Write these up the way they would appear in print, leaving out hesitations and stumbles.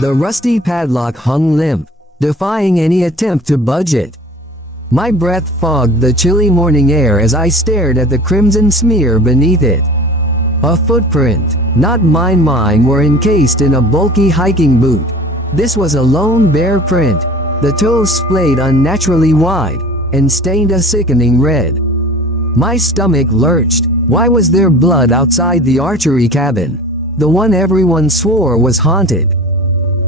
The rusty padlock hung limp, defying any attempt to budge it. My breath fogged the chilly morning air as I stared at the crimson smear beneath it. A footprint, not mine were encased in a bulky hiking boot. This was a lone bare print, the toes splayed unnaturally wide, and stained a sickening red. My stomach lurched. Why was there blood outside the archery cabin? The one everyone swore was haunted.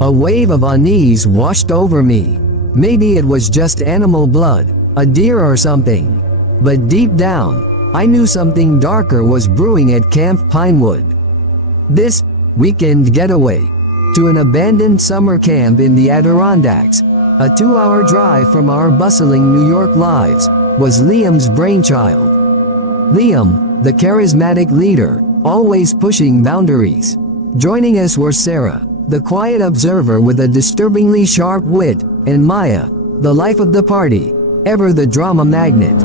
A wave of unease washed over me. Maybe it was just animal blood, a deer or something. But deep down, I knew something darker was brewing at Camp Pinewood. This weekend getaway to an abandoned summer camp in the Adirondacks, a 2-hour drive from our bustling New York lives, was Liam's brainchild. Liam, the charismatic leader, always pushing boundaries. Joining us were Sarah, the quiet observer with a disturbingly sharp wit, and Maya, the life of the party, ever the drama magnet.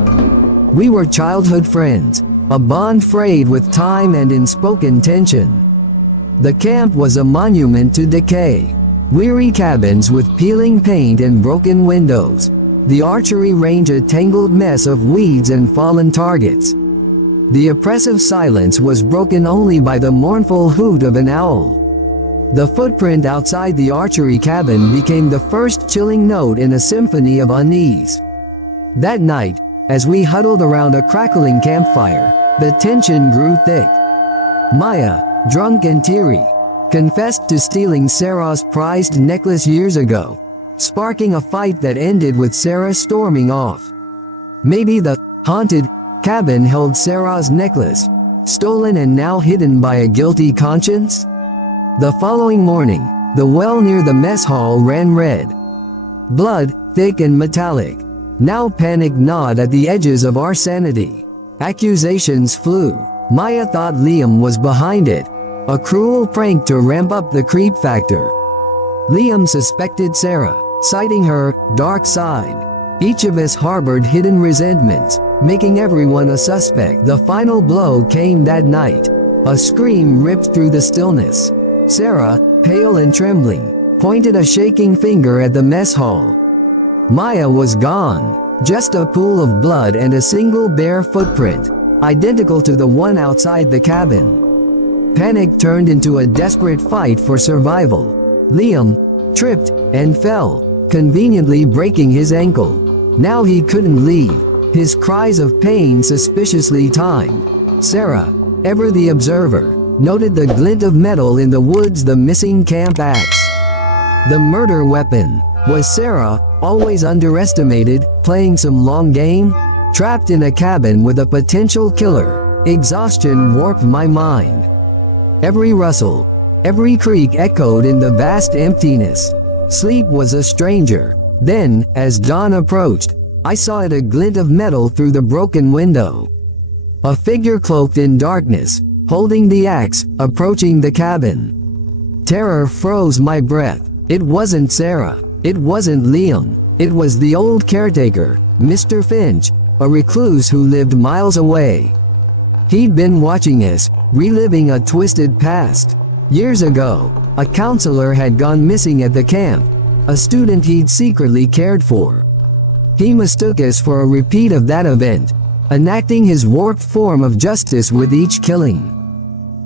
We were childhood friends, a bond frayed with time and unspoken tension. The camp was a monument to decay. Weary cabins with peeling paint and broken windows. The archery range a tangled mess of weeds and fallen targets. The oppressive silence was broken only by the mournful hoot of an owl. The footprint outside the archery cabin became the first chilling note in a symphony of unease. That night, as we huddled around a crackling campfire, the tension grew thick. Maya, drunk and teary, confessed to stealing Sarah's prized necklace years ago, sparking a fight that ended with Sarah storming off. Maybe the haunted cabin held Sarah's necklace, stolen and now hidden by a guilty conscience? The following morning, the well near the mess hall ran red. Blood, thick and metallic. Now panic gnawed at the edges of our sanity. Accusations flew. Maya thought Liam was behind it, a cruel prank to ramp up the creep factor. Liam suspected Sarah, citing her dark side. Each of us harbored hidden resentments, making everyone a suspect. The final blow came that night. A scream ripped through the stillness. Sarah, pale and trembling, pointed a shaking finger at the mess hall. Maya was gone, just a pool of blood and a single bare footprint, identical to the one outside the cabin. Panic turned into a desperate fight for survival. Liam tripped and fell, conveniently breaking his ankle. Now he couldn't leave, his cries of pain suspiciously timed. Sarah, ever the observer, noted the glint of metal in the woods, the missing camp axe. The murder weapon. Was Sarah, always underestimated, playing some long game? Trapped in a cabin with a potential killer, exhaustion warped my mind. Every rustle, every creak echoed in the vast emptiness. Sleep was a stranger. Then, as dawn approached, I saw a glint of metal through the broken window. A figure cloaked in darkness, holding the axe, approaching the cabin. Terror froze my breath. It wasn't Sarah. It wasn't Liam. It was the old caretaker, Mr. Finch, a recluse who lived miles away. He'd been watching us, reliving a twisted past. Years ago, a counselor had gone missing at the camp, a student he'd secretly cared for. He mistook us for a repeat of that event, enacting his warped form of justice with each killing.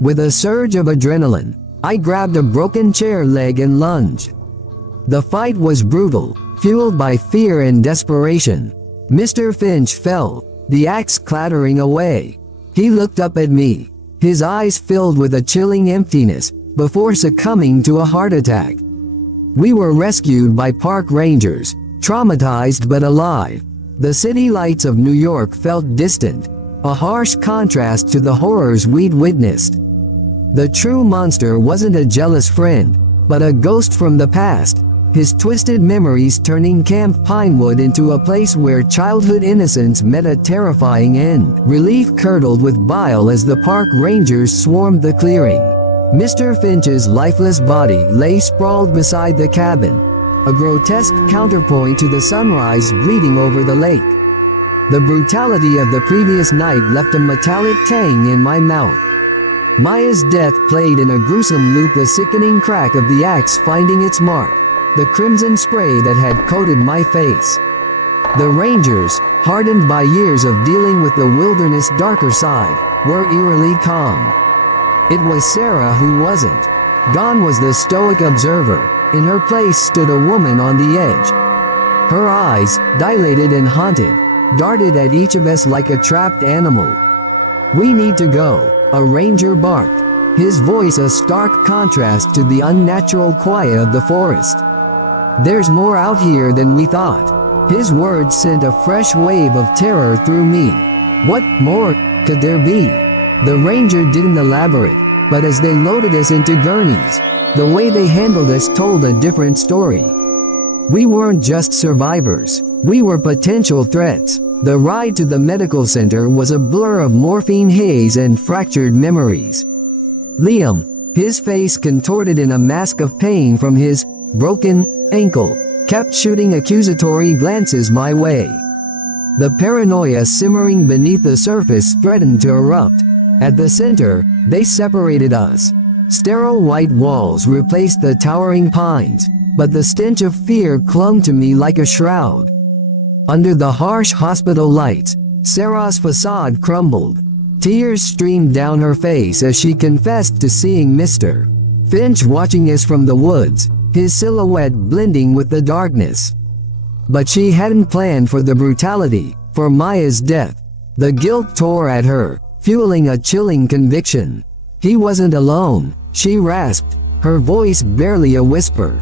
With a surge of adrenaline, I grabbed a broken chair leg and lunged. The fight was brutal, fueled by fear and desperation. Mr. Finch fell, the axe clattering away. He looked up at me, his eyes filled with a chilling emptiness, before succumbing to a heart attack. We were rescued by park rangers, traumatized but alive. The city lights of New York felt distant, a harsh contrast to the horrors we'd witnessed. The true monster wasn't a jealous friend, but a ghost from the past, his twisted memories turning Camp Pinewood into a place where childhood innocence met a terrifying end. Relief curdled with bile as the park rangers swarmed the clearing. Mr. Finch's lifeless body lay sprawled beside the cabin, a grotesque counterpoint to the sunrise bleeding over the lake. The brutality of the previous night left a metallic tang in my mouth. Maya's death played in a gruesome loop, the sickening crack of the axe finding its mark, the crimson spray that had coated my face. The Rangers, hardened by years of dealing with the wilderness' darker side, were eerily calm. It was Sarah who wasn't. Gone was the stoic observer. In her place stood a woman on the edge. Her eyes, dilated and haunted, darted at each of us like a trapped animal. "We need to go," a ranger barked, his voice a stark contrast to the unnatural quiet of the forest. "There's more out here than we thought." His words sent a fresh wave of terror through me. What more could there be? The ranger didn't elaborate, but as they loaded us into gurneys, the way they handled us told a different story. We weren't just survivors, we were potential threats. The ride to the medical center was a blur of morphine haze and fractured memories. Liam, his face contorted in a mask of pain from his broken ankle, kept shooting accusatory glances my way. The paranoia simmering beneath the surface threatened to erupt. At the center, they separated us. Sterile white walls replaced the towering pines, but the stench of fear clung to me like a shroud. Under the harsh hospital lights, Sarah's facade crumbled. Tears streamed down her face as she confessed to seeing Mr. Finch watching us from the woods, his silhouette blending with the darkness. But she hadn't planned for the brutality, for Maya's death. The guilt tore at her, fueling a chilling conviction. He wasn't alone, she rasped, her voice barely a whisper.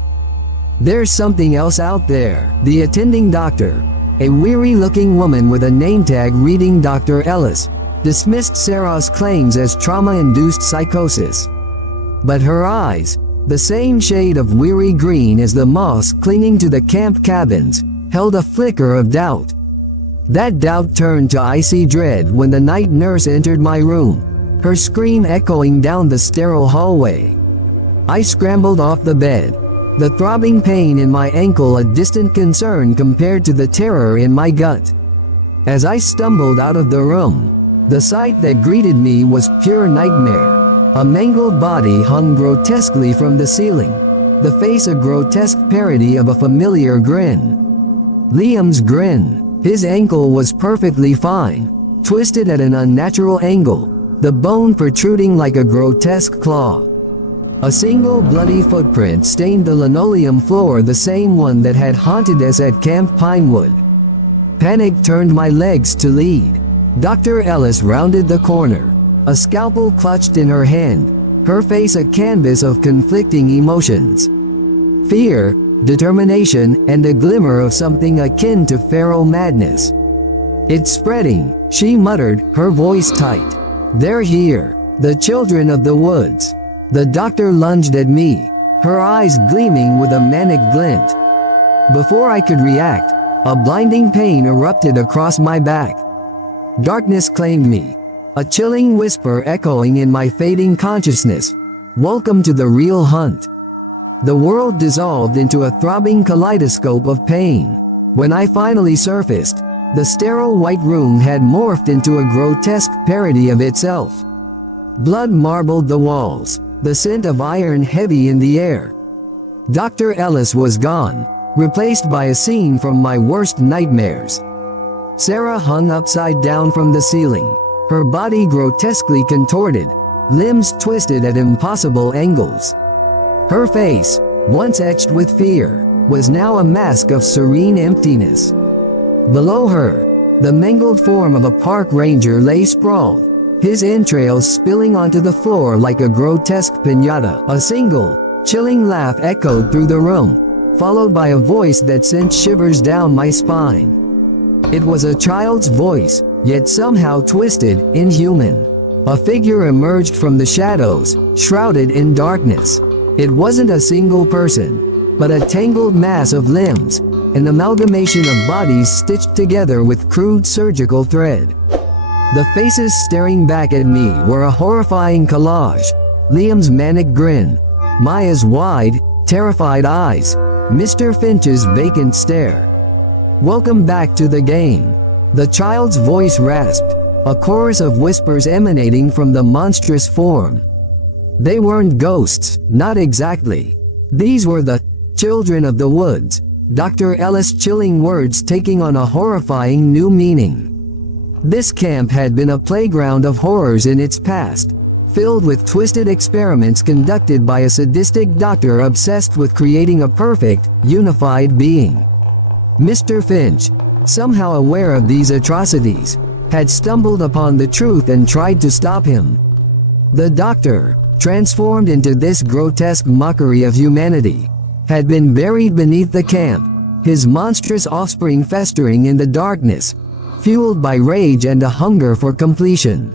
"There's something else out there." The attending doctor, a weary-looking woman with a name tag reading Dr. Ellis, dismissed Sarah's claims as trauma-induced psychosis. But her eyes, the same shade of weary green as the moss clinging to the camp cabins, held a flicker of doubt. That doubt turned to icy dread when the night nurse entered my room, her scream echoing down the sterile hallway. I scrambled off the bed, the throbbing pain in my ankle a distant concern compared to the terror in my gut. As I stumbled out of the room, the sight that greeted me was pure nightmare. A mangled body hung grotesquely from the ceiling, the face a grotesque parody of a familiar grin. Liam's grin. His ankle was perfectly fine, twisted at an unnatural angle, the bone protruding like a grotesque claw. A single bloody footprint stained the linoleum floor, the same one that had haunted us at Camp Pinewood. Panic turned my legs to lead. Dr. Ellis rounded the corner, a scalpel clutched in her hand, her face a canvas of conflicting emotions. Fear, determination, and a glimmer of something akin to feral madness. "It's spreading," she muttered, her voice tight. "They're here, the children of the woods." The doctor lunged at me, her eyes gleaming with a manic glint. Before I could react, a blinding pain erupted across my back. Darkness claimed me, a chilling whisper echoing in my fading consciousness. "Welcome to the real hunt." The world dissolved into a throbbing kaleidoscope of pain. When I finally surfaced, the sterile white room had morphed into a grotesque parody of itself. Blood marbled the walls, the scent of iron heavy in the air. Dr. Ellis was gone, replaced by a scene from my worst nightmares. Sarah hung upside down from the ceiling, her body grotesquely contorted, limbs twisted at impossible angles. Her face, once etched with fear, was now a mask of serene emptiness. Below her, the mangled form of a park ranger lay sprawled, his entrails spilling onto the floor like a grotesque piñata. A single, chilling laugh echoed through the room, followed by a voice that sent shivers down my spine. It was a child's voice, yet somehow twisted, inhuman. A figure emerged from the shadows, shrouded in darkness. It wasn't a single person, but a tangled mass of limbs, an amalgamation of bodies stitched together with crude surgical thread. The faces staring back at me were a horrifying collage. Liam's manic grin, Maya's wide, terrified eyes, Mr. Finch's vacant stare. "Welcome back to the game," the child's voice rasped, a chorus of whispers emanating from the monstrous form. They weren't ghosts, not exactly. These were the children of the woods, Dr. Ellis' chilling words taking on a horrifying new meaning. This camp had been a playground of horrors in its past, filled with twisted experiments conducted by a sadistic doctor obsessed with creating a perfect, unified being. Mr. Finch, somehow aware of these atrocities, had stumbled upon the truth and tried to stop him. The doctor, transformed into this grotesque mockery of humanity, had been buried beneath the camp, his monstrous offspring festering in the darkness, fueled by rage and a hunger for completion.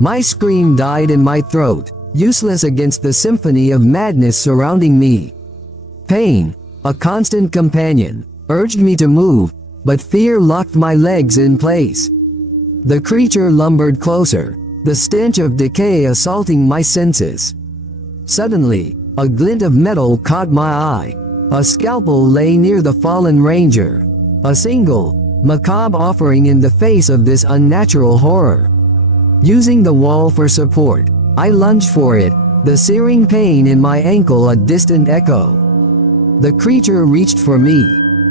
My scream died in my throat, useless against the symphony of madness surrounding me. Pain, a constant companion, urged me to move, but fear locked my legs in place. The creature lumbered closer, the stench of decay assaulting my senses. Suddenly, a glint of metal caught my eye. A scalpel lay near the fallen ranger. A single, macabre offering in the face of this unnatural horror. Using the wall for support, I lunged for it, the searing pain in my ankle a distant echo. The creature reached for me,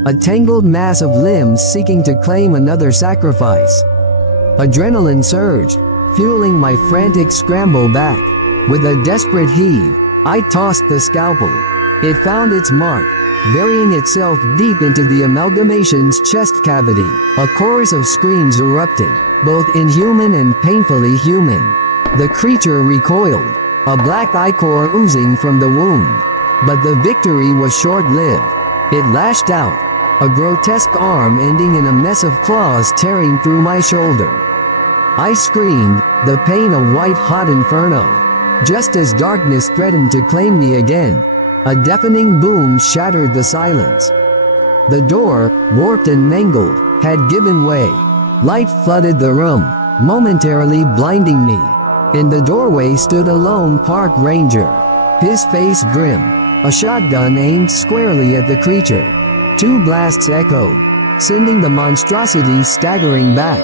a tangled mass of limbs seeking to claim another sacrifice. Adrenaline surged, fueling my frantic scramble back. With a desperate heave, I tossed the scalpel. It found its mark, burying itself deep into the amalgamation's chest cavity. A chorus of screams erupted, both inhuman and painfully human. The creature recoiled, a black ichor oozing from the wound. But the victory was short-lived. It lashed out, a grotesque arm ending in a mess of claws tearing through my shoulder. I screamed, the pain a white-hot inferno. Just as darkness threatened to claim me again, a deafening boom shattered the silence. The door, warped and mangled, had given way. Light flooded the room, momentarily blinding me. In the doorway stood a lone park ranger, his face grim, a shotgun aimed squarely at the creature. 2 blasts echoed, sending the monstrosity staggering back.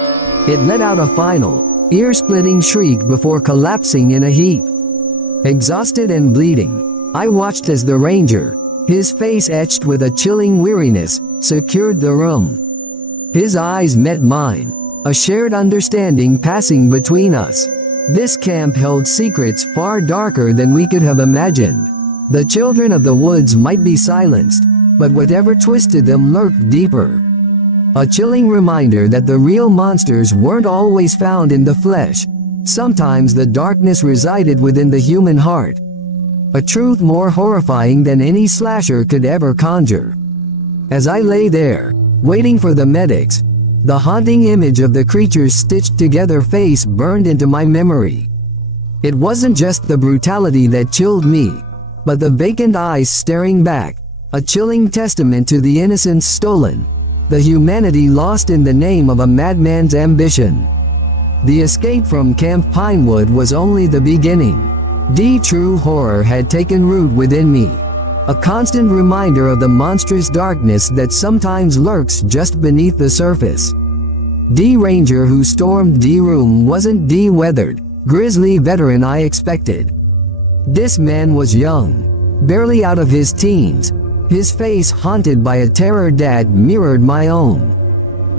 It let out a final, ear-splitting shriek before collapsing in a heap. Exhausted and bleeding, I watched as the ranger, his face etched with a chilling weariness, secured the room. His eyes met mine, a shared understanding passing between us. This camp held secrets far darker than we could have imagined. The children of the woods might be silenced, but whatever twisted them lurked deeper. A chilling reminder that the real monsters weren't always found in the flesh. Sometimes the darkness resided within the human heart. A truth more horrifying than any slasher could ever conjure. As I lay there, waiting for the medics, the haunting image of the creature's stitched-together face burned into my memory. It wasn't just the brutality that chilled me, but the vacant eyes staring back, a chilling testament to the innocence stolen, the humanity lost in the name of a madman's ambition. The escape from Camp Pinewood was only the beginning. True horror had taken root within me, a constant reminder of the monstrous darkness that sometimes lurks just beneath the surface. Ranger who stormed room wasn't weathered, grisly veteran I expected. This man was young, barely out of his teens, his face haunted by a terror that mirrored my own.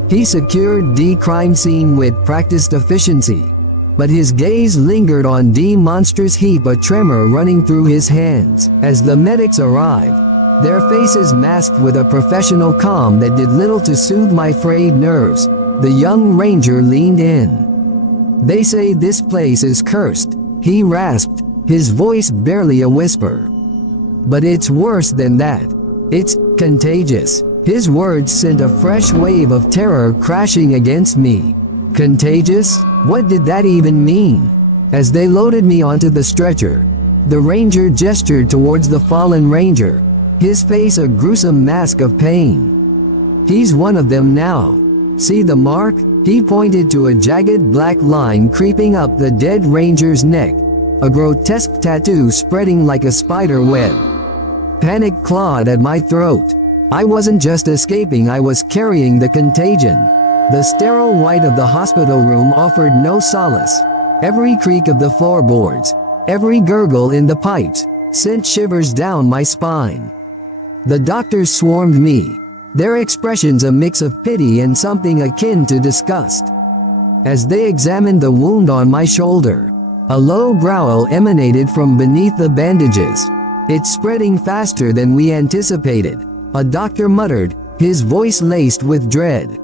He secured crime scene with practiced efficiency, but his gaze lingered on monstrous heap, a tremor running through his hands. As the medics arrived, their faces masked with a professional calm that did little to soothe my frayed nerves, the young ranger leaned in. "They say this place is cursed," he rasped, his voice barely a whisper. "But it's worse than that. It's contagious." His words sent a fresh wave of terror crashing against me. Contagious? What did that even mean? As they loaded me onto the stretcher, the ranger gestured towards the fallen ranger, his face a gruesome mask of pain. "He's one of them now. See the mark?" He pointed to a jagged black line creeping up the dead ranger's neck, a grotesque tattoo spreading like a spider web. Panic clawed at my throat. I wasn't just escaping, I was carrying the contagion. The sterile white of the hospital room offered no solace. Every creak of the floorboards, Every gurgle in the pipes sent shivers down my spine. The doctors swarmed me, their expressions a mix of pity and something akin to disgust. As they examined the wound on my shoulder, a low growl emanated from beneath the bandages. "It's spreading faster than we anticipated," a doctor muttered, his voice laced with dread.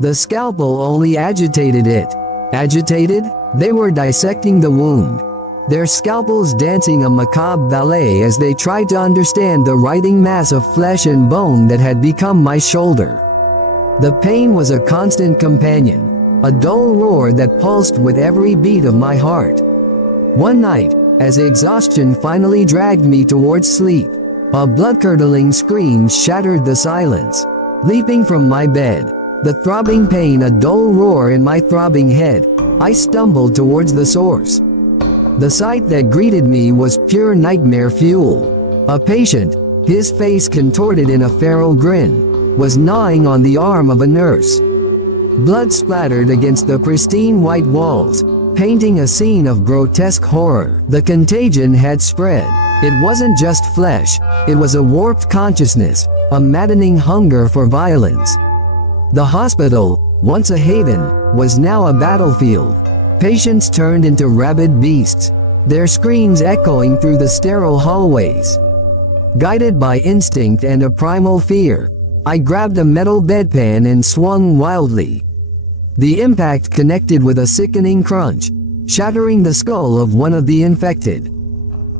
The scalpel only agitated it. Agitated? They were dissecting the wound, their scalpels dancing a macabre ballet as they tried to understand the writhing mass of flesh and bone that had become my shoulder. The pain was a constant companion, a dull roar that pulsed with every beat of my heart. One night, as exhaustion finally dragged me towards sleep, a blood-curdling scream shattered the silence. Leaping from my bed, the throbbing pain a dull roar in my throbbing head, I stumbled towards the source. The sight that greeted me was pure nightmare fuel. A patient, his face contorted in a feral grin, was gnawing on the arm of a nurse. Blood splattered against the pristine white walls, painting a scene of grotesque horror. The contagion had spread. It wasn't just flesh, it was a warped consciousness, a maddening hunger for violence. The hospital, once a haven, was now a battlefield. Patients turned into rabid beasts, their screams echoing through the sterile hallways. Guided by instinct and a primal fear, I grabbed a metal bedpan and swung wildly. The impact connected with a sickening crunch, shattering the skull of one of the infected.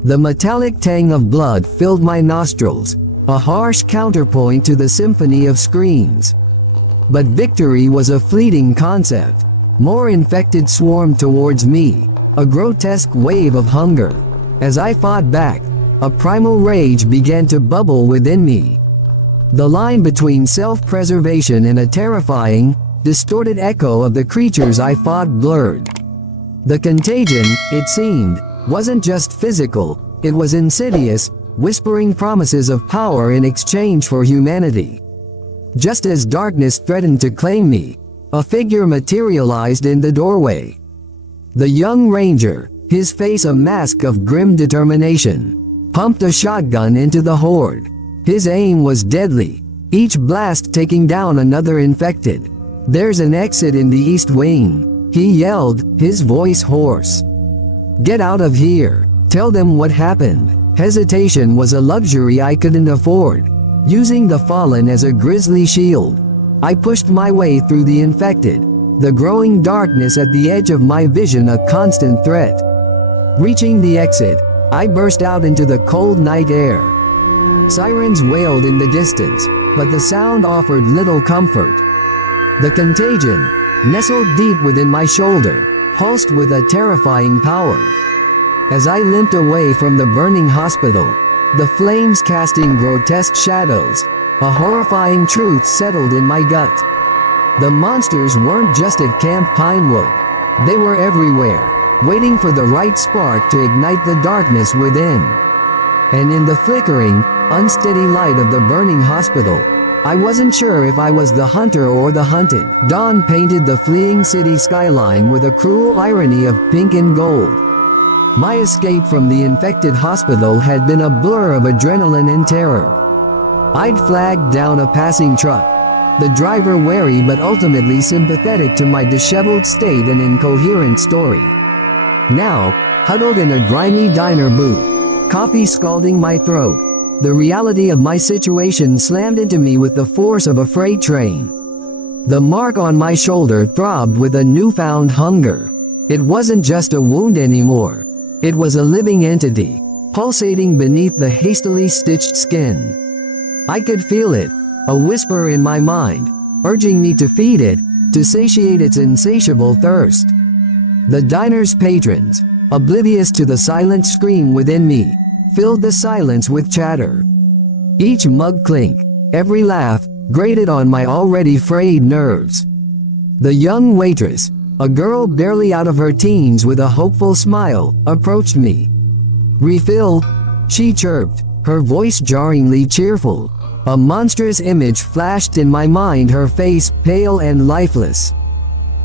The metallic tang of blood filled my nostrils, a harsh counterpoint to the symphony of screams. But victory was a fleeting concept. More infected swarmed towards me, a grotesque wave of hunger. As I fought back, a primal rage began to bubble within me. The line between self-preservation and a terrifying, distorted echo of the creatures I fought blurred. The contagion, it seemed, wasn't just physical, it was insidious, whispering promises of power in exchange for humanity. Just as darkness threatened to claim me, a figure materialized in the doorway. The young ranger, his face a mask of grim determination, pumped a shotgun into the horde. His aim was deadly, each blast taking down another infected. "There's an exit in the east wing," he yelled, his voice hoarse. "Get out of here. Tell them what happened." Hesitation was a luxury I couldn't afford. Using the fallen as a grisly shield, I pushed my way through the infected, the growing darkness at the edge of my vision a constant threat. Reaching the exit, I burst out into the cold night air. Sirens wailed in the distance, but the sound offered little comfort. The contagion, nestled deep within my shoulder, pulsed with a terrifying power. As I limped away from the burning hospital, the flames casting grotesque shadows, a horrifying truth settled in my gut. The monsters weren't just at Camp Pinewood. They were everywhere, waiting for the right spark to ignite the darkness within. And in the flickering, unsteady light of the burning hospital, I wasn't sure if I was the hunter or the hunted. Dawn painted the fleeing city skyline with a cruel irony of pink and gold. My escape from the infected hospital had been a blur of adrenaline and terror. I'd flagged down a passing truck, the driver wary but ultimately sympathetic to my disheveled state and incoherent story. Now, huddled in a grimy diner booth, coffee scalding my throat, the reality of my situation slammed into me with the force of a freight train. The mark on my shoulder throbbed with a newfound hunger. It wasn't just a wound anymore. It was a living entity, pulsating beneath the hastily stitched skin. I could feel it, a whisper in my mind, urging me to feed it, to satiate its insatiable thirst. The diner's patrons, oblivious to the silent scream within me, filled the silence with chatter. Each mug clink, every laugh, grated on my already frayed nerves. The young waitress, a girl barely out of her teens with a hopeful smile, approached me. "Refill?" she chirped, her voice jarringly cheerful. A monstrous image flashed in my mind, her face pale and lifeless,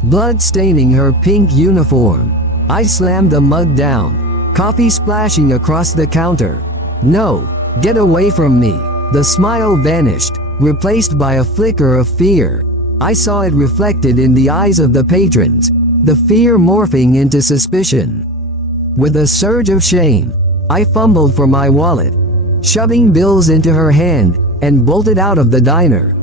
blood staining her pink uniform. I slammed the mug down, coffee splashing across the counter. "No, get away from me." The smile vanished, replaced by a flicker of fear. I saw it reflected in the eyes of the patrons, the fear morphing into suspicion. With a surge of shame, I fumbled for my wallet, shoving bills into her hand, and bolted out of the diner.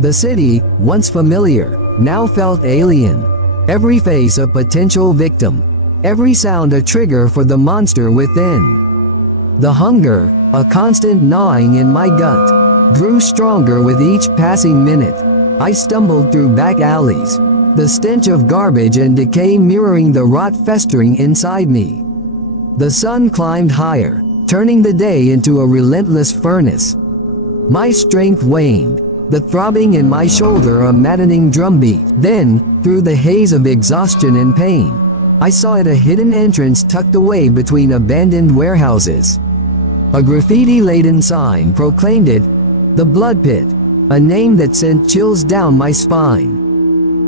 The city, once familiar, now felt alien. Every face a potential victim, every sound a trigger for the monster within. The hunger, a constant gnawing in my gut, grew stronger with each passing minute. I stumbled through back alleys, the stench of garbage and decay mirroring the rot festering inside me. The sun climbed higher, turning the day into a relentless furnace. My strength waned, the throbbing in my shoulder a maddening drumbeat. Then, through the haze of exhaustion and pain, I saw it a hidden entrance tucked away between abandoned warehouses. A graffiti-laden sign proclaimed it, the Blood Pit, a name that sent chills down my spine.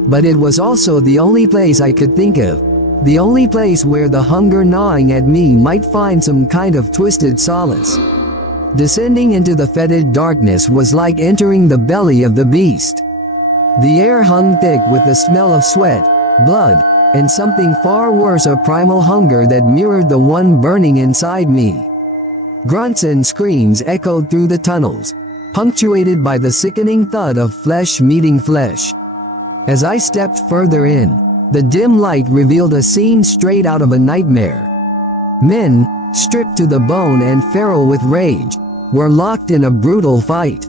But it was also the only place I could think of, the only place where the hunger gnawing at me might find some kind of twisted solace. Descending into the fetid darkness was like entering the belly of the beast. The air hung thick with the smell of sweat, blood, and something far worse, a primal hunger that mirrored the one burning inside me. Grunts and screams echoed through the tunnels, punctuated by the sickening thud of flesh meeting flesh. As I stepped further in, the dim light revealed a scene straight out of a nightmare. Men, stripped to the bone and feral with rage, were locked in a brutal fight.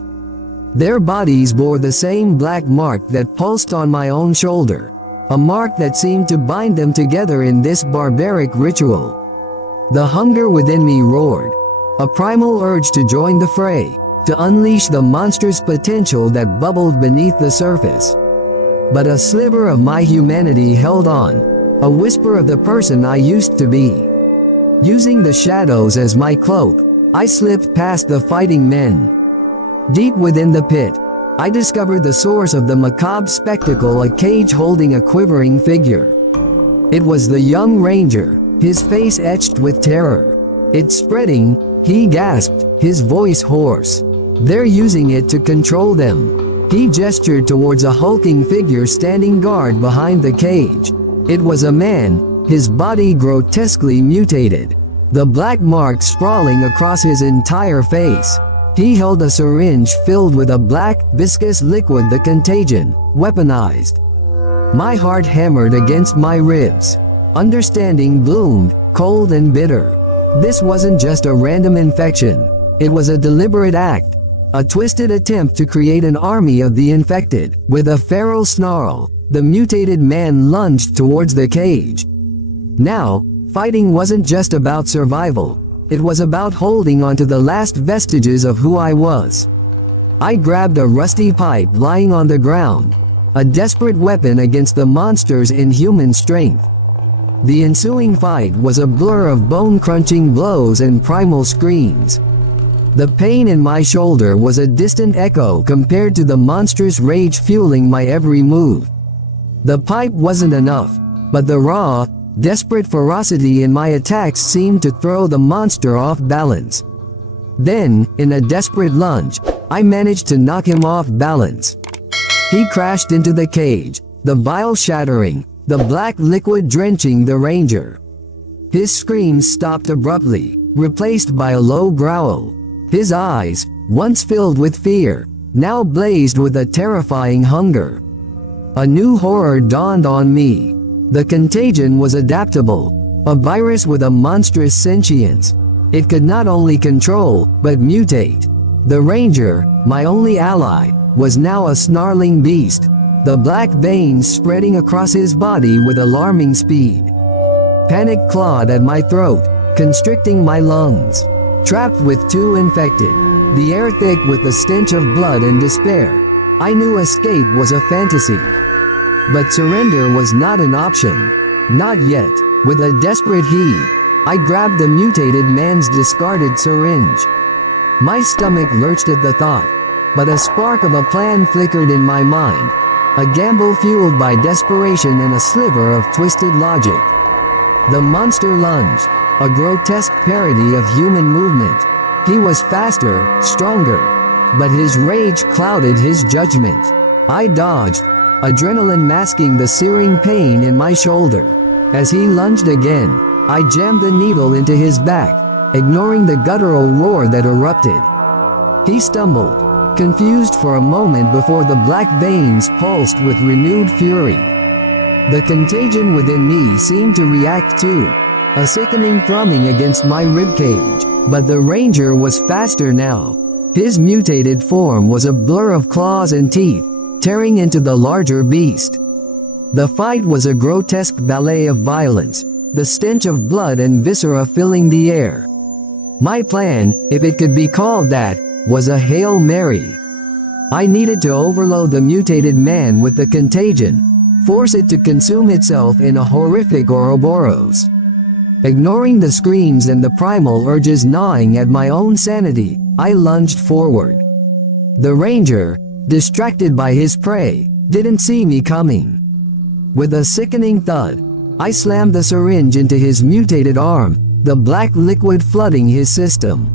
Their bodies bore the same black mark that pulsed on my own shoulder, a mark that seemed to bind them together in this barbaric ritual. The hunger within me roared, a primal urge to join the fray, to unleash the monstrous potential that bubbled beneath the surface. But a sliver of my humanity held on, a whisper of the person I used to be. Using the shadows as my cloak, I slipped past the fighting men. Deep within the pit, I discovered the source of the macabre spectacle, a cage holding a quivering figure. It was the young ranger, his face etched with terror. "It's spreading," he gasped, his voice hoarse. "They're using it to control them." He gestured towards a hulking figure standing guard behind the cage. It was a man, his body grotesquely mutated, the black mark sprawling across his entire face. He held a syringe filled with a black, viscous liquid, the contagion, weaponized. My heart hammered against my ribs. Understanding bloomed, cold and bitter. This wasn't just a random infection. It was a deliberate act. A twisted attempt to create an army of the infected. With a feral snarl, the mutated man lunged towards the cage. Now, fighting wasn't just about survival. It was about holding onto the last vestiges of who I was. I grabbed a rusty pipe lying on the ground, a desperate weapon against the monster's inhuman strength. The ensuing fight was a blur of bone-crunching blows and primal screams. The pain in my shoulder was a distant echo compared to the monstrous rage fueling my every move. The pipe wasn't enough, but the raw, desperate ferocity in my attacks seemed to throw the monster off balance. Then, in a desperate lunge, I managed to knock him off balance. He crashed into the cage, the vial shattering, the black liquid drenching the ranger. His screams stopped abruptly, replaced by a low growl. His eyes, once filled with fear, now blazed with a terrifying hunger. A new horror dawned on me. The contagion was adaptable, a virus with a monstrous sentience. It could not only control, but mutate. The ranger, my only ally, was now a snarling beast, the black veins spreading across his body with alarming speed. Panic clawed at my throat, constricting my lungs. Trapped with two infected, the air thick with the stench of blood and despair, I knew escape was a fantasy. But surrender was not an option. Not yet. With a desperate heave, I grabbed the mutated man's discarded syringe. My stomach lurched at the thought, but a spark of a plan flickered in my mind. A gamble fueled by desperation and a sliver of twisted logic. The monster lunged, a grotesque parody of human movement. He was faster, stronger, but his rage clouded his judgment. I dodged, adrenaline masking the searing pain in my shoulder. As he lunged again, I jammed the needle into his back, ignoring the guttural roar that erupted. He stumbled, confused for a moment before the black veins pulsed with renewed fury. The contagion within me seemed to react too, a sickening thrumming against my ribcage, but the ranger was faster now. His mutated form was a blur of claws and teeth, tearing into the larger beast. The fight was a grotesque ballet of violence, the stench of blood and viscera filling the air. My plan, if it could be called that, was a Hail Mary. I needed to overload the mutated man with the contagion, force it to consume itself in a horrific Ouroboros. Ignoring the screams and the primal urges gnawing at my own sanity, I lunged forward. The ranger, distracted by his prey, didn't see me coming. With a sickening thud, I slammed the syringe into his mutated arm, the black liquid flooding his system.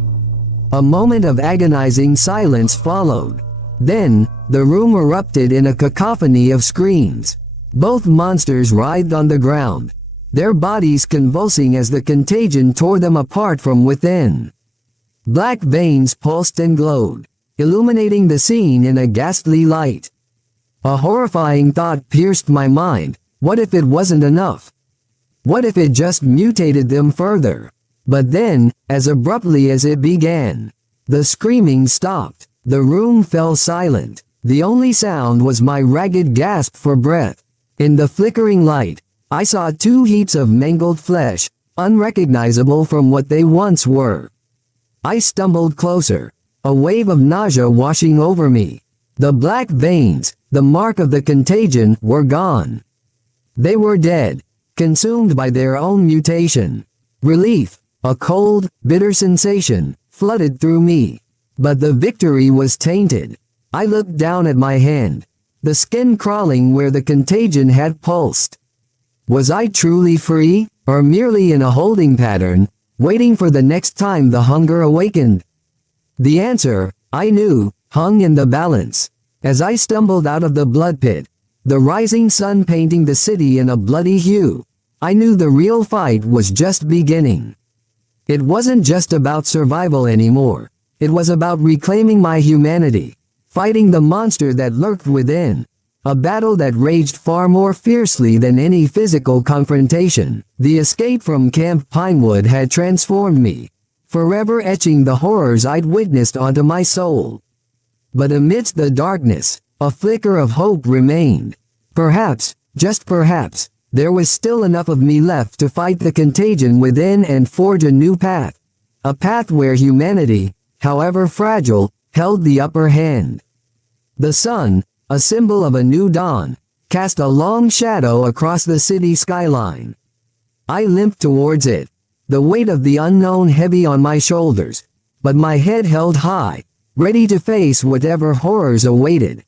A moment of agonizing silence followed. Then, the room erupted in a cacophony of screams. Both monsters writhed on the ground, their bodies convulsing as the contagion tore them apart from within. Black veins pulsed and glowed, illuminating the scene in a ghastly light. A horrifying thought pierced my mind. What if it wasn't enough? What if it just mutated them further? But then, as abruptly as it began, the screaming stopped. The room fell silent. The only sound was my ragged gasp for breath. In the flickering light, I saw two heaps of mangled flesh, unrecognizable from what they once were. I stumbled closer, a wave of nausea washing over me. The black veins, the mark of the contagion, were gone. They were dead, consumed by their own mutation. Relief, a cold, bitter sensation, flooded through me. But the victory was tainted. I looked down at my hand, the skin crawling where the contagion had pulsed. Was I truly free, or merely in a holding pattern, waiting for the next time the hunger awakened? The answer, I knew, hung in the balance. As I stumbled out of the blood pit, the rising sun painting the city in a bloody hue, I knew the real fight was just beginning. It wasn't just about survival anymore. It was about reclaiming my humanity, fighting the monster that lurked within. A battle that raged far more fiercely than any physical confrontation. The escape from Camp Pinewood had transformed me, forever etching the horrors I'd witnessed onto my soul. But amidst the darkness, a flicker of hope remained. Perhaps, just perhaps, there was still enough of me left to fight the contagion within and forge a new path. A path where humanity, however fragile, held the upper hand. The sun, a symbol of a new dawn, cast a long shadow across the city skyline. I limped towards it, the weight of the unknown heavy on my shoulders, but my head held high, ready to face whatever horrors awaited.